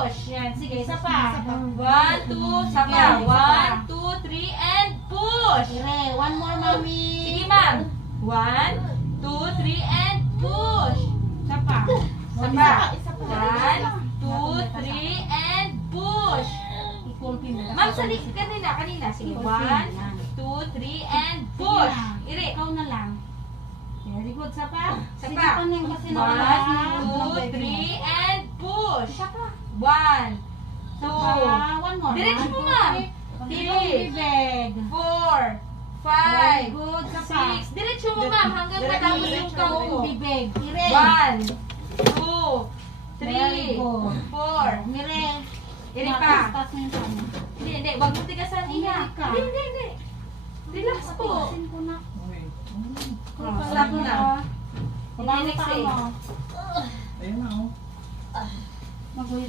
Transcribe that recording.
push. Yan, sige, isa pa. 1, 2, sapa. 1, 2, 3, and push. Ire, one more, mami. Sige, ma'am. 1, 2, 3, and push. Isa pa. Sapa. Isa pa. 1, 2, 3, and push. I-confirm na. Ma'am, kanina. Sige, 1, 2, 3, and push. Ire. Ikaw na lang. Very good. Isa pa. Sapa. Sige pa neng kasi 1, nawala. 2, 3, and push. Isa pa. 1, Isa pa. One more. Diretso mo, ma'am. 3, Bibig. 4, Very 5, good. Isa pa. 6. Diretso mo, ma'am, hanggang matapos yung count mo. Bibig. Ire. 1, 2, Very 3, good. 4. Mire. Iri pa. Taas na yung sana. Hindi. Huwag mo tigasan, Iha. Hindi ka. Hindi. Relax po. Patigasin ko na. Stop mo na. Kabang Next pa day. mo. Ayun na, oh. Mag-